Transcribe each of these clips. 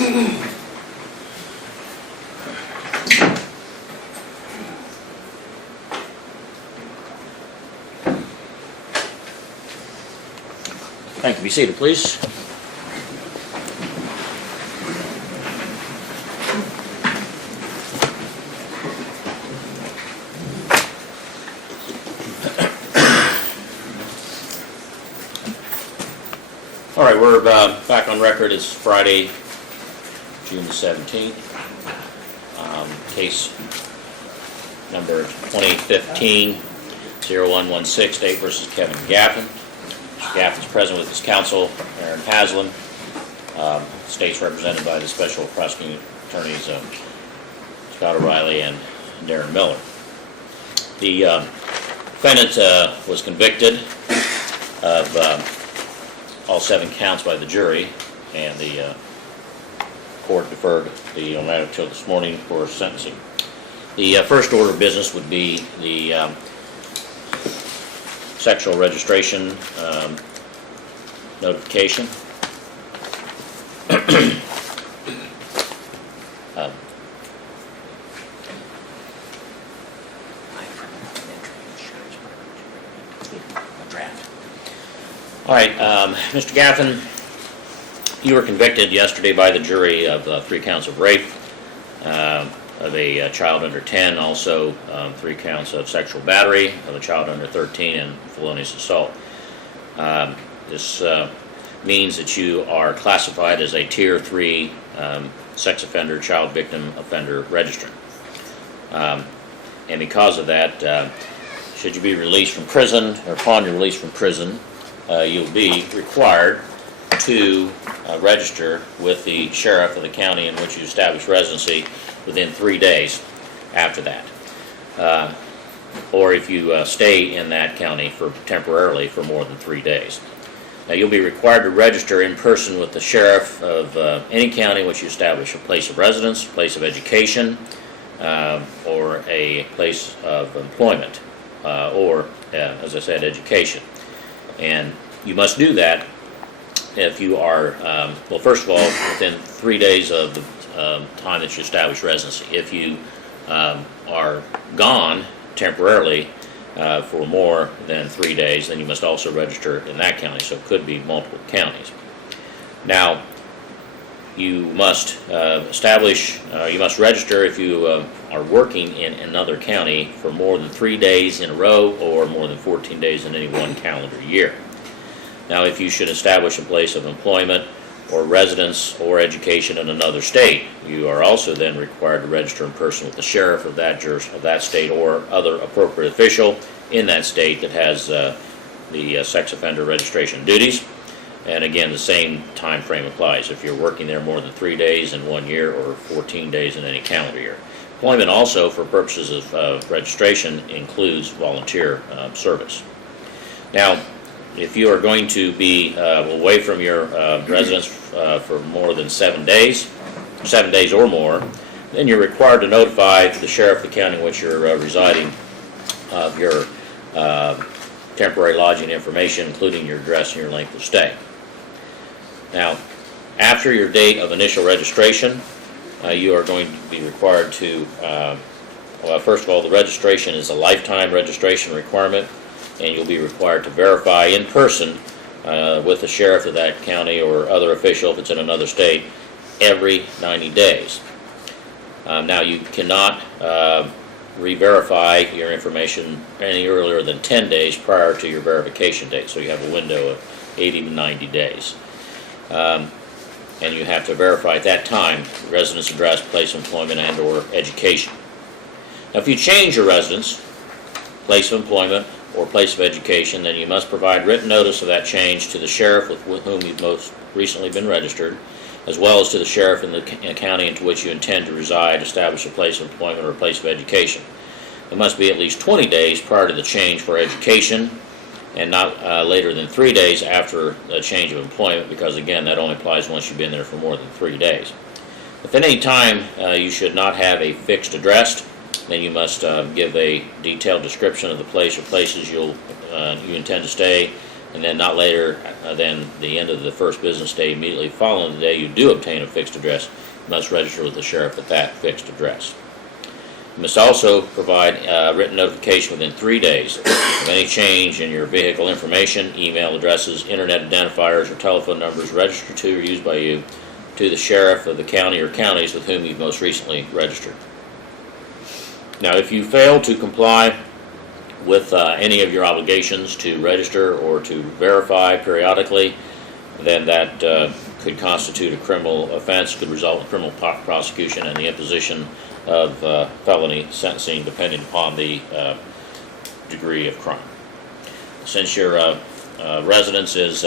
Thank you. Be seated, please. All right, we're back on record. It's Friday, June the 17th. Case number 2015-0116, State versus Kevin Gaffin. Mr. Gaffin is present with his counsel, Aaron Haslam. State's represented by the Special Prosecuting Attorneys Scott O'Reilly and Darren Miller. The defendant was convicted of all 7 counts by the jury, and the court deferred the matter until this morning for sentencing. The first order of business would be the sexual registration notification. All right, Mr. Gaffin, you were convicted yesterday by the jury of 3 counts of rape of a child under 10, also 3 counts of sexual battery of a child under 13, and felonious assault. This means that you are classified as a Tier 3 sex offender, child victim offender registrant. And because of that, should you be released from prison, or upon your release from prison, you'll be required to register with the sheriff of the county in which you establish residency within 3 days after that. Or if you stay in that county temporarily for more than 3 days. Now, you'll be required to register in person with the sheriff of any county in which you establish a place of residence, place of education, or a place of employment, or, as I said, education. And you must do that if you are, well, first of all, within 3 days of the time that you establish residency. If you are gone temporarily for more than 3 days, then you must also register in that county, so it could be multiple counties. Now, you must you must register if you are working in another county for more than 3 days in a row or more than 14 days in any one calendar year. Now, if you should establish a place of employment or residence or education in another state, you are also then required to register in person with the sheriff of that state or other appropriate official in that state that has the sex offender registration duties. And again, the same time frame applies if you're working there more than 3 days in 1 year or 14 days in any calendar year. Employment also, for purposes of registration, includes volunteer service. Now, if you are going to be away from your residence for more than 7 days or more, then you're required to notify the sheriff of the county in which you're residing of your temporary lodging information, including your address and your length of stay. Now, after your date of initial registration, you are going to be required to, well, first of all, the registration is a lifetime registration requirement, and you'll be required to verify in person with the sheriff of that county or other official if it's in another state every 90 days. Now, you cannot re-verify your information any earlier than 10 days prior to your verification date, so you have a window of 80 to 90 days. And you have to verify at that time residence, address, place of employment, and or education. Now, if you change your residence, place of employment, or place of education, then you must provide written notice of that change to the sheriff with whom you've most recently been registered, as well as to the sheriff in the county into which you intend to reside, establish a place of employment or a place of education. It must be at least 20 days prior to the change for education, and not later than 3 days after the change of employment, because again, that only applies once you've been there for more than 3 days. If at any time you should not have a fixed address, then you must give a detailed description of the place or places you intend to stay, and then not later than the end of the first business day immediately following the day you do obtain a fixed address, you must register with the sheriff at that fixed address. You must also provide written notification within 3 days of any change in your vehicle information, email addresses, internet identifiers, or telephone numbers registered to or used by you to the sheriff of the county or counties with whom you've most recently registered. Now, if you fail to comply with any of your obligations to register or to verify periodically, then that could constitute a criminal offense, could result in criminal prosecution and the imposition of felony sentencing depending upon the degree of crime. Since your residence is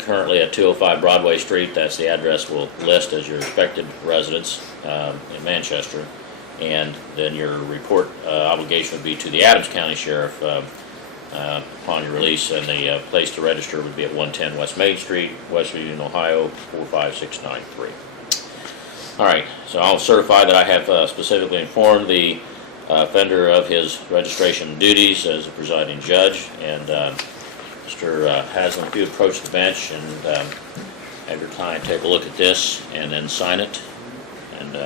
currently at 205 Broadway Street, that's the address we'll list as your expected residence in Manchester, and then your report obligation would be to the Adams County Sheriff upon your release, and the place to register would be at 110 West Main Street, West Union, Ohio 45693. All right, so I'll certify that I have specifically informed the offender of his registration duties as a presiding judge. And Mr. Haslam, if you approach the bench and have your client take a look at this and then sign it and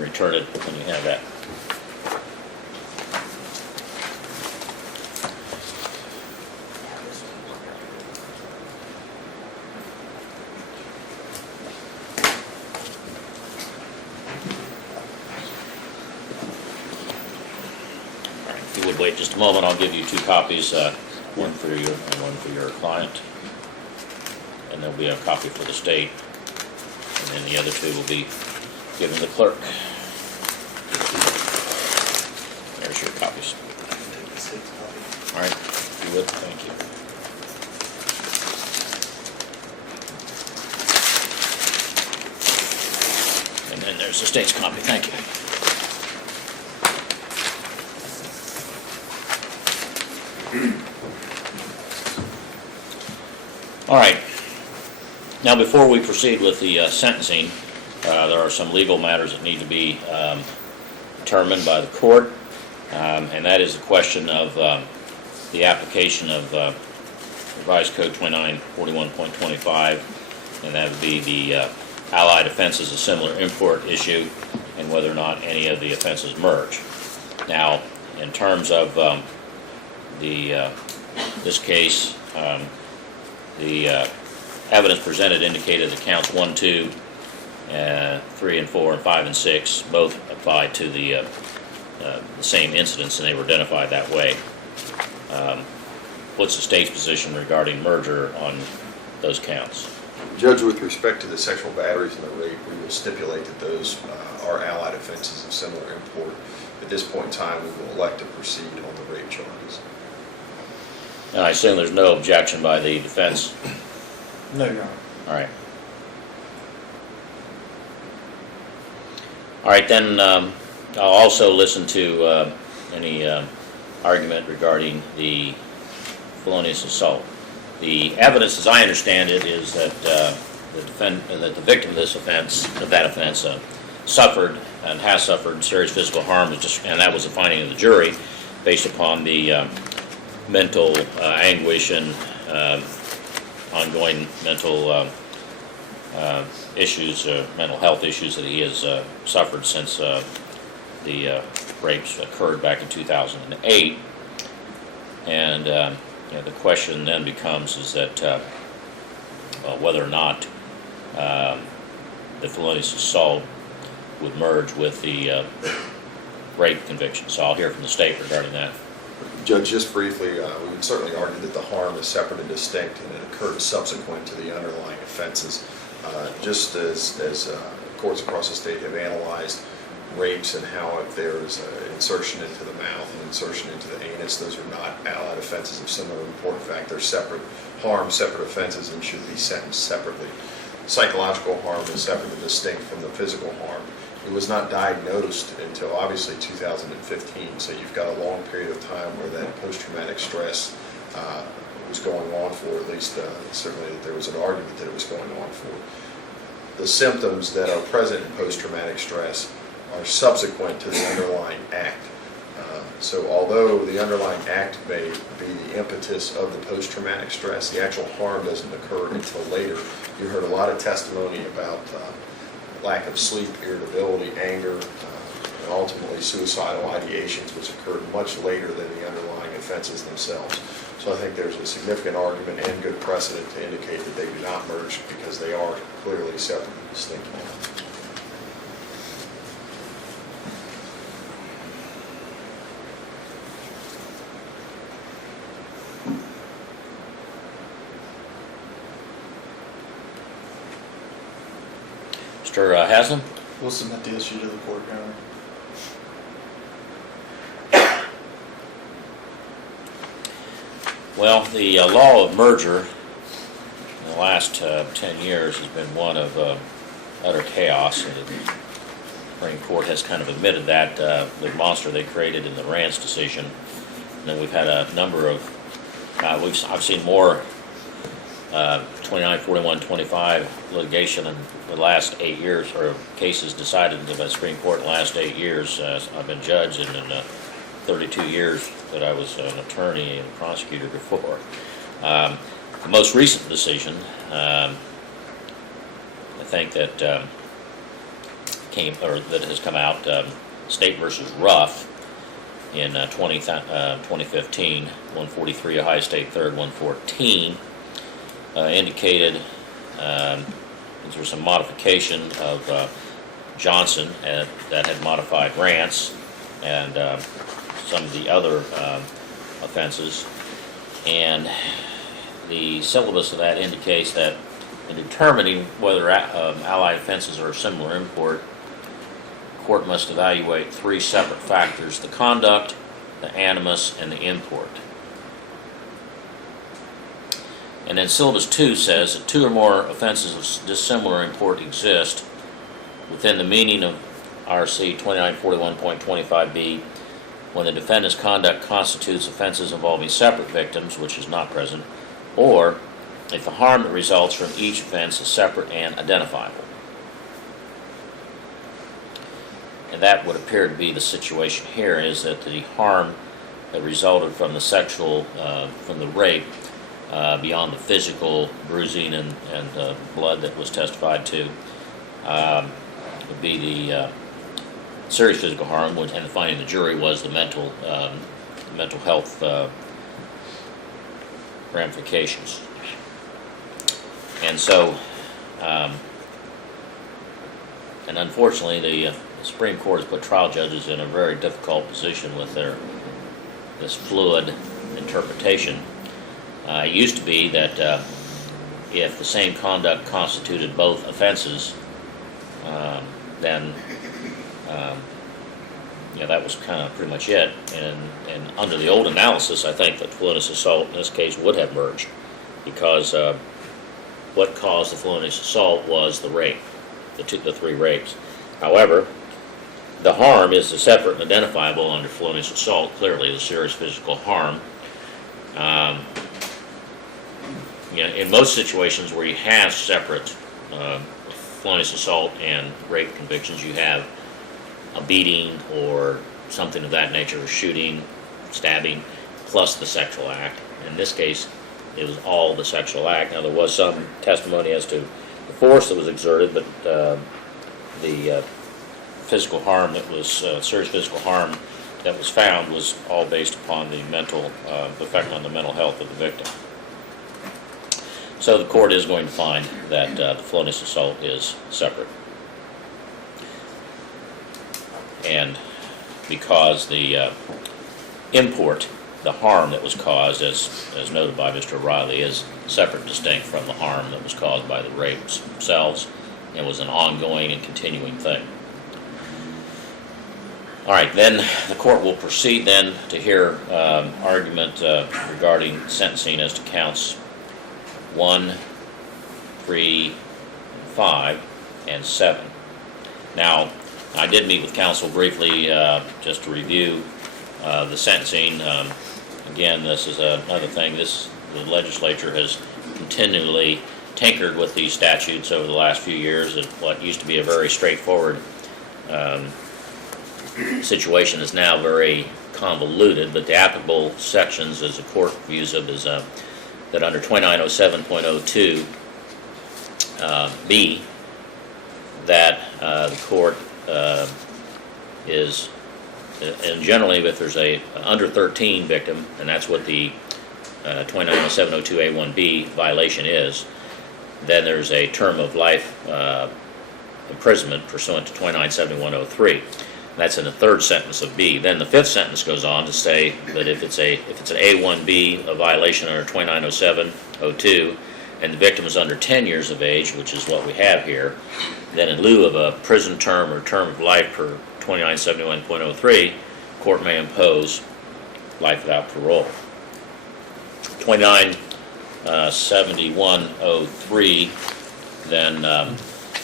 return it when you have that. If you would wait just a moment, I'll give you 2 copies, one for you and one for your client. And there'll be a copy for the state. And then the other 2 will be given the clerk. There's your copies. All right, if you would, thank you. And then there's the state's copy, thank you. All right. Now, before we proceed with the sentencing, there are some legal matters that need to be determined by the court, and that is the question of the application of Revised Code 2941.25, and that would be the allied offenses of similar import issue, and whether or not any of the offenses merge. Now, in terms of this case, the evidence presented indicated that counts 1, 2, 3, and 4, and 5, and 6 both applied to the same incidents, and they were identified that way. What's the state's position regarding merger on those counts? Judge, with respect to the sexual batteries and the rape, we will stipulate that those are allied offenses of similar import. At this point in time, we will elect to proceed on the rape charges. And I assume there's no objection by the defense? No, Your Honor. All right. All right, then I'll also listen to any argument regarding the felonious assault. The evidence, as I understand it, is that the victim of this offense, suffered and has suffered serious physical harm, and that was the finding of the jury, based upon the mental anguish and ongoing mental issues, mental health issues that he has suffered since the rapes occurred back in 2008. And the question then becomes is that whether or not the felonious assault would merge with the rape conviction. So I'll hear from the state regarding that. Judge, just briefly, we would certainly argue that the harm is separate and distinct, and it occurred subsequent to the underlying offenses. Just as courts across the state have analyzed rapes and how if there is insertion into the mouth and insertion into the anus, those are not allied offenses of similar import. In fact, they're separate harm, separate offenses, and should be sentenced separately. Psychological harm is separate and distinct from the physical harm. It was not diagnosed until obviously 2015, so you've got a long period of time where that post-traumatic stress was going on for, at least certainly there was an argument that it was going on for. The symptoms that are present in post-traumatic stress are subsequent to the underlying act. So although the underlying act may be the impetus of the post-traumatic stress, the actual harm doesn't occur until later. You heard a lot of testimony about lack of sleep, irritability, anger, and ultimately suicidal ideations, which occurred much later than the underlying offenses themselves. So I think there's a significant argument and good precedent to indicate that they do not merge because they are clearly separate and distinct. Mr. Haslam? We'll submit the issue to the court, Your Honor. Well, the law of merger in the last 10 years has been one of utter chaos. And the Supreme Court has kind of admitted that the monster they created in the Rance decision. And then we've had a number of, I've seen more 29, 41, 25 litigation in the last 8 years, or cases decided by the Supreme Court in the last 8 years. I've been judged in 32 years that I was an attorney and prosecutor before. The most recent decision, I think that that has come out, State versus Ruff in 2015, 143 Ohio State 3rd, 114, indicated there was some modification of Johnson that had modified Rance and some of the other offenses, and the syllabus of that indicates that in determining whether allied offenses are of similar import, the court must evaluate 3 separate factors: the conduct, the animus, and the import. And then syllabus 2 says that 2 or more offenses of dissimilar import exist within the meaning of RC 2941.25b when the defendant's conduct constitutes offenses involving separate victims, which is not present, or if the harm that results from each offense is separate and identifiable. And that would appear to be the situation here, is that the harm that resulted from the sexual, from the rape, beyond the physical bruising and blood that was testified to, would be the serious physical harm, and the finding of the jury was the mental health ramifications. And so, and unfortunately, the Supreme Court has put trial judges in a very difficult position with this fluid interpretation. It used to be that if the same conduct constituted both offenses, then that was kind of pretty much it. And under the old analysis, I think that felonious assault in this case would have merged, because what caused the felonious assault was the rape, the 3 rapes. However, the harm is separate and identifiable under felonious assault, clearly, the serious physical harm. In most situations where you have separate felonious assault and rape convictions, you have a beating or something of that nature, a shooting, stabbing, plus the sexual act. In this case, it was all the sexual act. Now, there was some testimony as to the force that was exerted, but the physical harm that was, serious physical harm that was found was all based upon the mental effect on the mental health of the victim. So the court is going to find that the felonious assault is separate. And because the import, the harm that was caused, as noted by Mr. Riley, is separate and distinct from the harm that was caused by the rapes themselves, it was an ongoing and continuing thing. All right, then the court will proceed then to hear argument regarding sentencing as to counts 1, 3, 5, and 7. Now, I did meet with counsel briefly just to review the sentencing. Again, this is another thing. The legislature has continually tinkered with these statutes over the last few years. What used to be a very straightforward situation is now very convoluted, but the applicable sections, as the court views them, is that under 2907.02 B, that the court is, and generally if there's a under 13 victim, and that's what the 2907.02A1B violation is, then there's a term of life imprisonment pursuant to 2971.03. That's in the third sentence of B. Then the fifth sentence goes on to say that if it's an A1B, a violation under 2907.02, and the victim is under 10 years of age, which is what we have here, then in lieu of a prison term or term of life per 2971.03, court may impose life without parole. 2971.03 then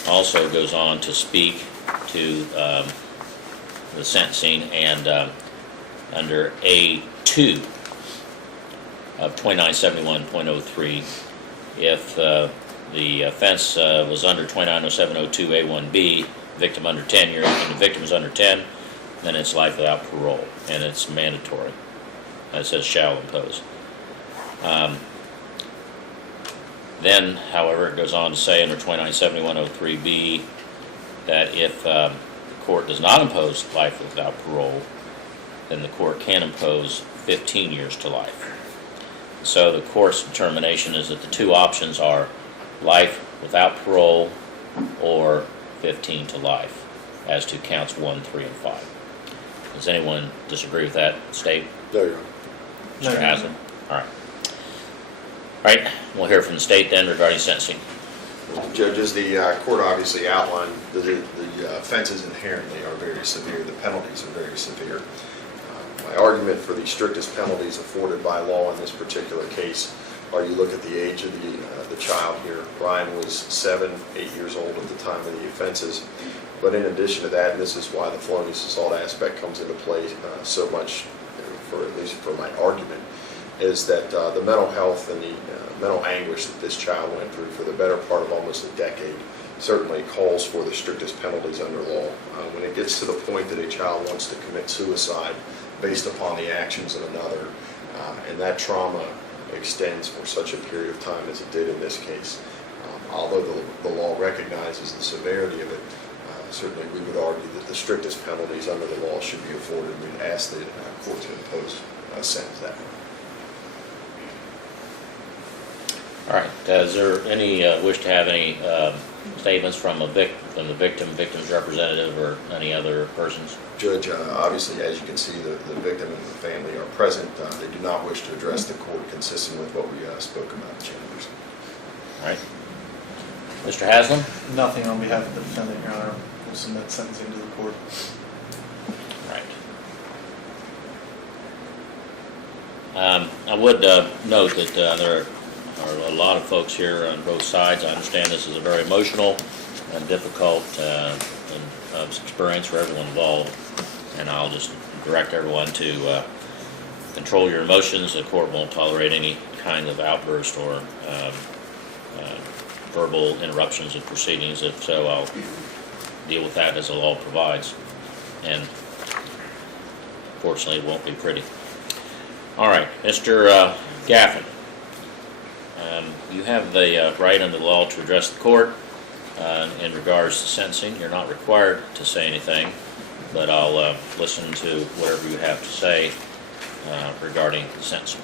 also goes on to speak to the sentencing, and under A2 of 2971.03, if the offense was under 2907.02A1B, victim under 10 years, and the victim is under 10, then it's life without parole, and it's mandatory. It says shall impose. Then, however, it goes on to say under 2971.03B that if the court does not impose life without parole, then the court can impose 15 years to life. So the court's determination is that the two options are life without parole or 15 to life as to counts 1, 3, and 5. Does anyone disagree with that state? No, Your Honor. Mr. Haslam? All right. All right, we'll hear from the state then regarding sentencing. Judges, the court obviously outlined the offenses inherently are very severe. The penalties are very severe. My argument for the strictest penalties afforded by law in this particular case are you look at the age of the child here. Ryan was 7, 8 years old at the time of the offenses. But in addition to that, and this is why the felonious assault aspect comes into play so much, for at least for my argument, is that the mental health and the mental anguish that this child went through for the better part of almost a decade certainly calls for the strictest penalties under law. When it gets to the point that a child wants to commit suicide based upon the actions of another, and that trauma extends for such a period of time as it did in this case, although the law recognizes the severity of it, certainly we would argue that the strictest penalties under the law should be afforded. We'd ask the court to impose a sentence that way. All right. Is there any wish to have any statements from the victim, victim's representative, or any other persons? Judge, obviously, as you can see, the victim and the family are present. They do not wish to address the court consistent with what we spoke about in chambers. All right. Mr. Haslam? Nothing on behalf of the defendant, Your Honor. We'll submit sentencing to the court. All right. I would note that there are a lot of folks here on both sides. I understand this is a very emotional and difficult experience for everyone involved, and I'll just direct everyone to control your emotions. The court won't tolerate any kind of outburst or verbal interruptions of proceedings. If so, I'll deal with that as the law provides, and fortunately it won't be pretty. All right, Mr. Gaffin, you have the right under the law to address the court in regards to sentencing. You're not required to say anything, but I'll listen to whatever you have to say regarding the sentencing.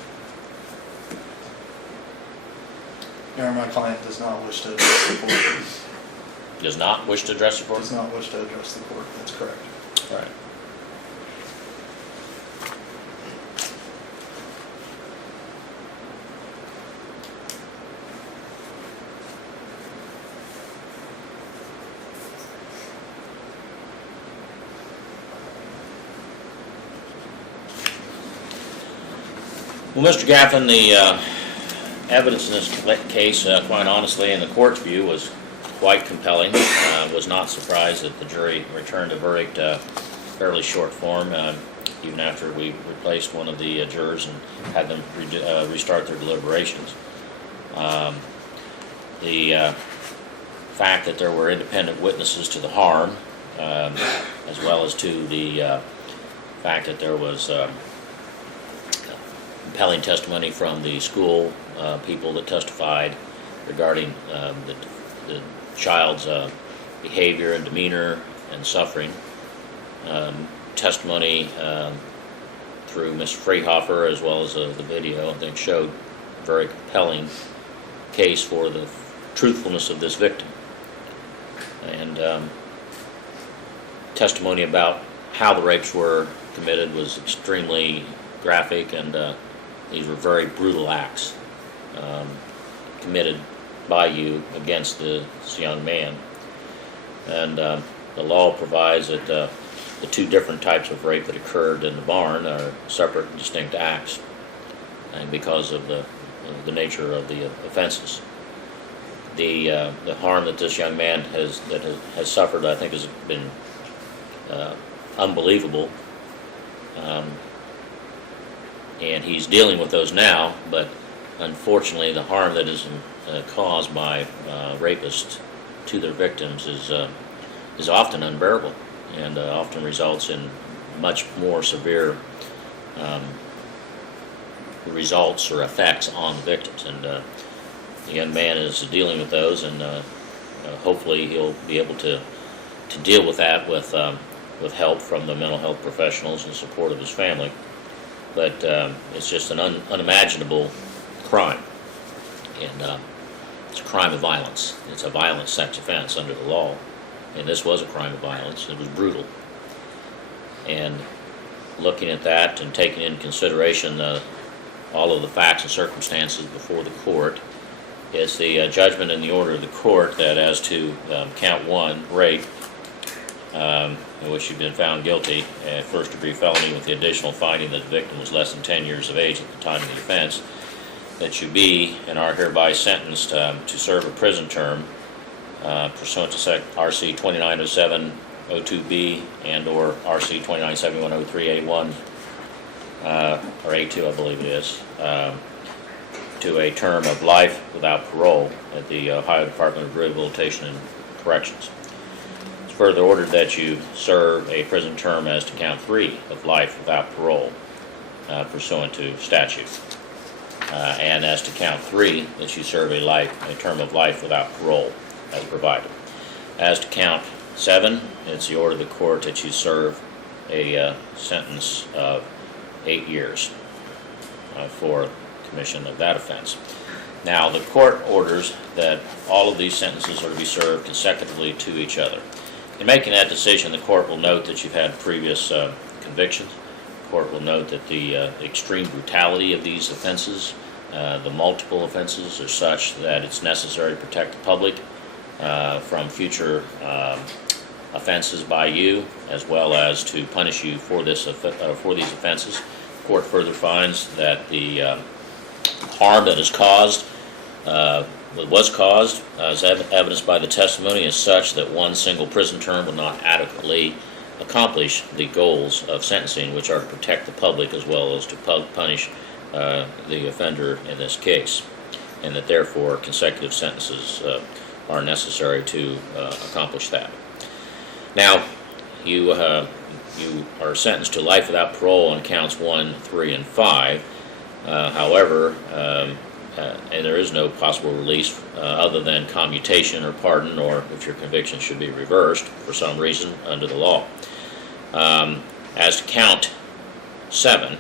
Your Honor, my client does not wish to address the court. Does not wish to address the court? Does not wish to address the court. That's correct. All right. Well, Mr. Gaffin, the evidence in this case, quite honestly, in the court's view, was quite compelling. Was not surprised that the jury returned a verdict fairly short form, even after we replaced one of the jurors and had them restart their deliberations. The fact that there were independent witnesses to the harm as well as to the fact that there was compelling testimony from the school people that testified regarding the child's behavior and demeanor and suffering. Testimony through Ms. Freehofer, as well as the video, I think showed a very compelling case for the truthfulness of this victim. And testimony about how the rapes were committed was extremely graphic, and these were very brutal acts committed by you against this young man. And the law provides that the two different types of rape that occurred in the barn are separate and distinct acts, and because of the nature of the offenses. The harm that this young man has suffered, I think, has been unbelievable, and he's dealing with those now. But unfortunately, the harm that is caused by rapists to their victims is often unbearable, and often results in much more severe results or effects on the victims. And the young man is dealing with those, and hopefully he'll be able to deal with that with help from the mental health professionals and support of his family. But it's just an unimaginable crime, and it's a crime of violence. It's a violent sex offense under the law, and this was a crime of violence. It was brutal. And looking at that and taking into consideration all of the facts and circumstances before the court, it's the judgment in the order of the court that as to count 1, rape, in which you've been found guilty, first-degree felony with the additional finding that the victim was less than 10 years of age at the time of the offense, that you be and are hereby sentenced to serve a prison term pursuant to RC 2907-02B and or RC 2971-03A1 or A2, I believe it is, to a term of life without parole at the Ohio Department of Rehabilitation and Corrections. It's further ordered that you serve a prison term as to count 3 of life without parole pursuant to statute. And as to count 3, that you serve a term of life without parole as provided. As to count 7, it's the order of the court that you serve a sentence of 8 years for commission of that offense. Now, the court orders that all of these sentences are to be served consecutively to each other. In making that decision, the court will note that you've had previous convictions. The court will note that the extreme brutality of these offenses, the multiple offenses, are such that it's necessary to protect the public from future offenses by you, as well as to punish you for these offenses. The court further finds that the harm that is caused was caused, as evidenced by the testimony, is such that one single prison term will not adequately accomplish the goals of sentencing, which are to protect the public as well as to punish the offender in this case, and that therefore consecutive sentences are necessary to accomplish that. Now, you are sentenced to life without parole on counts 1, 3, and 5. However, and there is no possible release other than commutation or pardon, or if your conviction should be reversed for some reason under the law. As to count 7,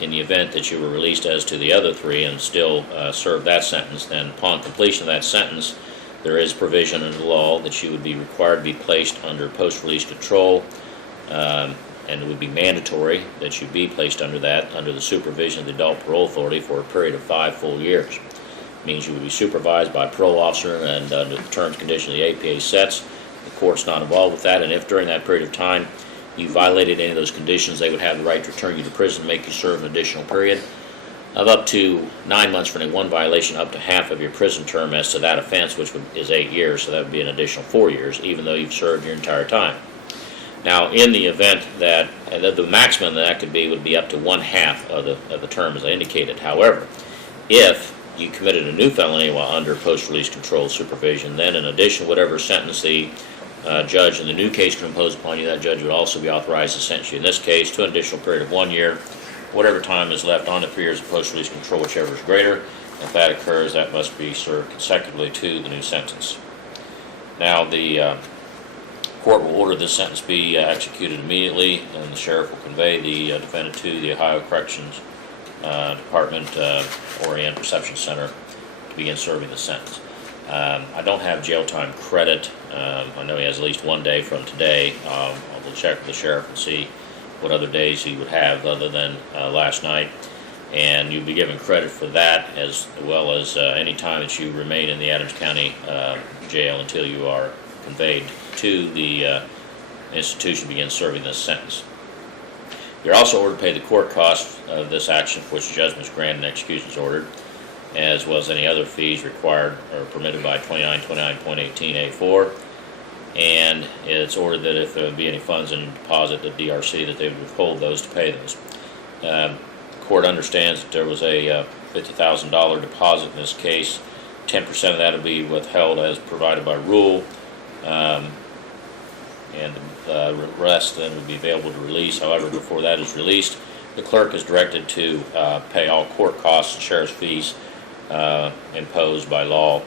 in the event that you were released as to the other 3 and still serve that sentence, then upon completion of that sentence, there is provision in the law that you would be required to be placed under post-release control, and it would be mandatory that you be placed under the supervision of the Adult Parole Authority for a period of 5 full years. It means you would be supervised by a parole officer, and under the terms and conditions the APA sets, the court's not involved with that, and if during that period of time you violated any of those conditions, they would have the right to return you to prison and make you serve an additional period of up to 9 months for any one violation, up to half of your prison term as to that offense, which is 8 years, so that would be an additional 4 years, even though you've served your entire time. Now, in the event that the maximum that could be would be up to 1/2 of the term, as I indicated. However, if you committed a new felony while under post-release control supervision, then in addition, whatever sentence the judge in the new case can impose upon you, that judge would also be authorized to sentence you in this case to an additional period of 1 year, whatever time is left on the 3 years of post-release control, whichever is greater. If that occurs, that must be served consecutively to the new sentence. Now, the court will order this sentence be executed immediately, and the sheriff will convey the defendant to the Ohio Corrections Department Orient Reception Center to begin serving the sentence. I don't have jail time credit. I know he has at least 1 day from today. I will check with the sheriff and see what other days he would have other than last night. And you'll be given credit for that, as well as any time that you remain in the Adams County jail until you are conveyed to the institution to begin serving this sentence. You're also ordered to pay the court costs of this action for which judgment is granted and execution is ordered, as well as any other fees required or permitted by 2929.18A4. And it's ordered that if there would be any funds in deposit at DRC, that they would withhold those to pay those. The court understands that there was a $50,000 deposit in this case. 10% of that will be withheld as provided by rule, and the rest then would be available to release. However, before that is released, the clerk is directed to pay all court costs and sheriff's fees imposed by law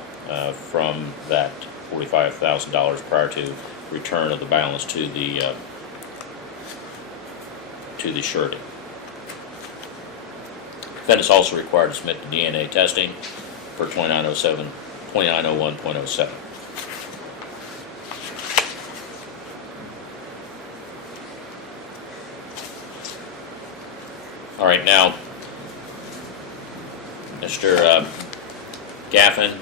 from that $45,000 prior to return of the balance to the surety. Defendant is also required to submit to DNA testing for 2901.07. All right, now, Mr. Gaffin,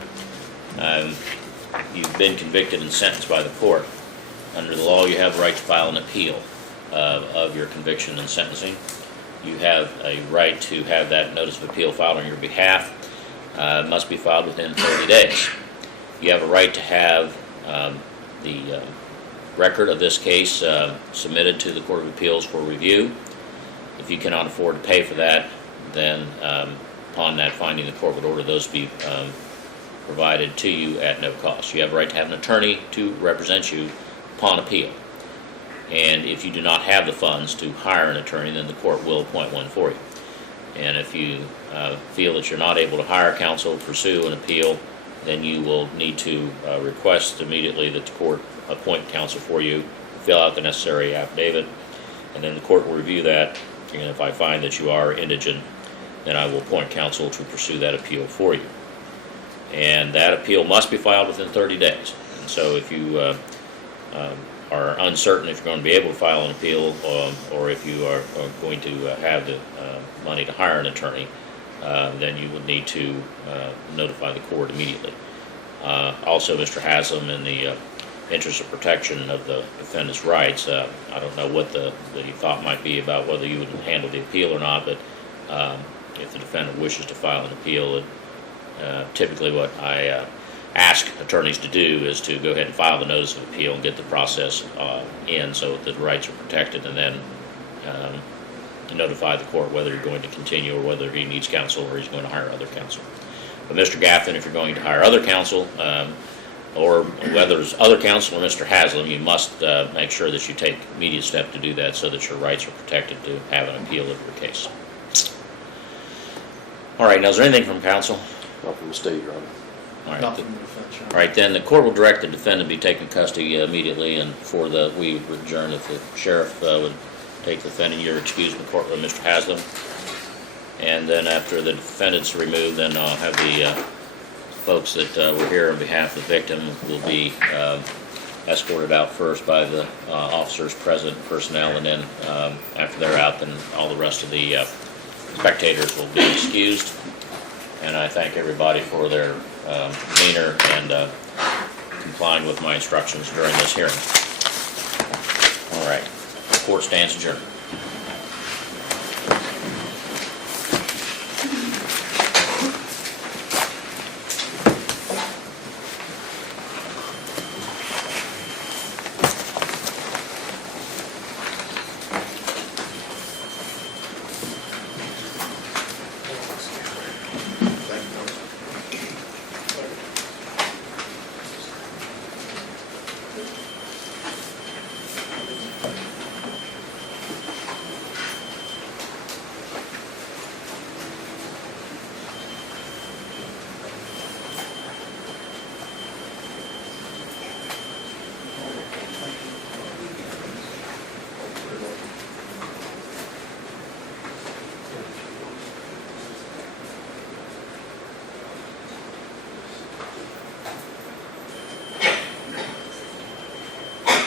you've been convicted and sentenced by the court. Under the law, you have the right to file an appeal of your conviction and sentencing. You have a right to have that notice of appeal filed on your behalf. It must be filed within 30 days. You have a right to have the record of this case submitted to the Court of Appeals for review. If you cannot afford to pay for that, then upon that finding, the court would order those to be provided to you at no cost. You have a right to have an attorney to represent you upon appeal. And if you do not have the funds to hire an attorney, then the court will appoint one for you. And if you feel that you're not able to hire counsel, pursue an appeal, then you will need to request immediately that the court appoint counsel for you, fill out the necessary affidavit, and then the court will review that. And if I find that you are indigent, then I will appoint counsel to pursue that appeal for you. And that appeal must be filed within 30 days. And so if you are uncertain if you're going to be able to file an appeal, or if you are going to have the money to hire an attorney, then you would need to notify the court immediately. Also, Mr. Haslam, in the interest of protection of the defendant's rights, I don't know what the thought might be about whether you would handle the appeal or not, but if the defendant wishes to file an appeal, typically what I ask attorneys to do is to go ahead and file the notice of appeal and get the process in so that the rights are protected, and then notify the court whether you're going to continue or whether he needs counsel or he's going to hire other counsel. But Mr. Gaffin, if you're going to hire other counsel, or whether it's other counsel or Mr. Haslam, you must make sure that you take immediate step to do that so that your rights are protected to have an appeal of your case. All right, now is there anything from counsel? Not from the state, Your Honor. All right. Not from the defense. All right, then the court will direct the defendant be taken custody immediately, and for we would adjourn if the sheriff would take the defendant. You're excused from the court with Mr. Haslam. And then after the defendant's removed, then I'll have the folks that were here on behalf of the victim will be escorted out first by the officers present, personnel, and then after they're out, then all the rest of the spectators will be excused. And I thank everybody for their demeanor and complying with my instructions during this hearing. All right, the court stands adjourned.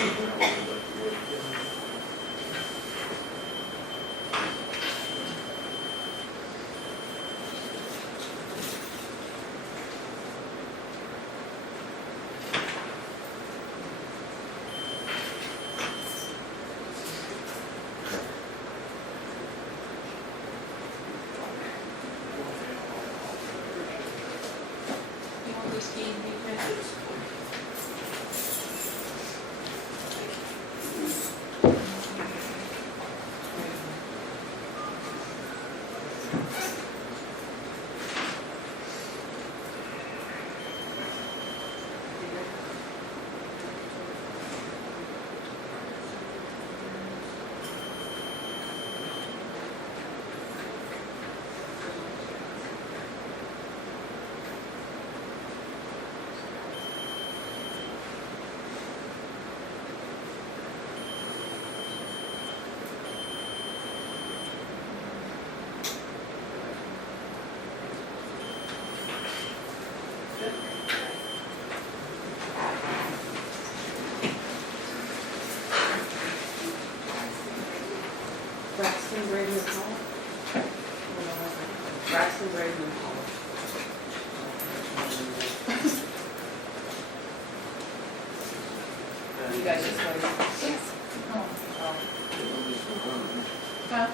You want these key printed? Braxton, Braden, and Paul? Braxton, Braden, and Paul. You guys just want to... Yes. Huh?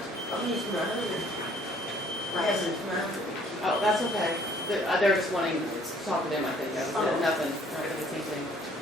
Oh, that's okay. They're just wanting to talk to them, I think. That was it. Nothing. I think it's anything.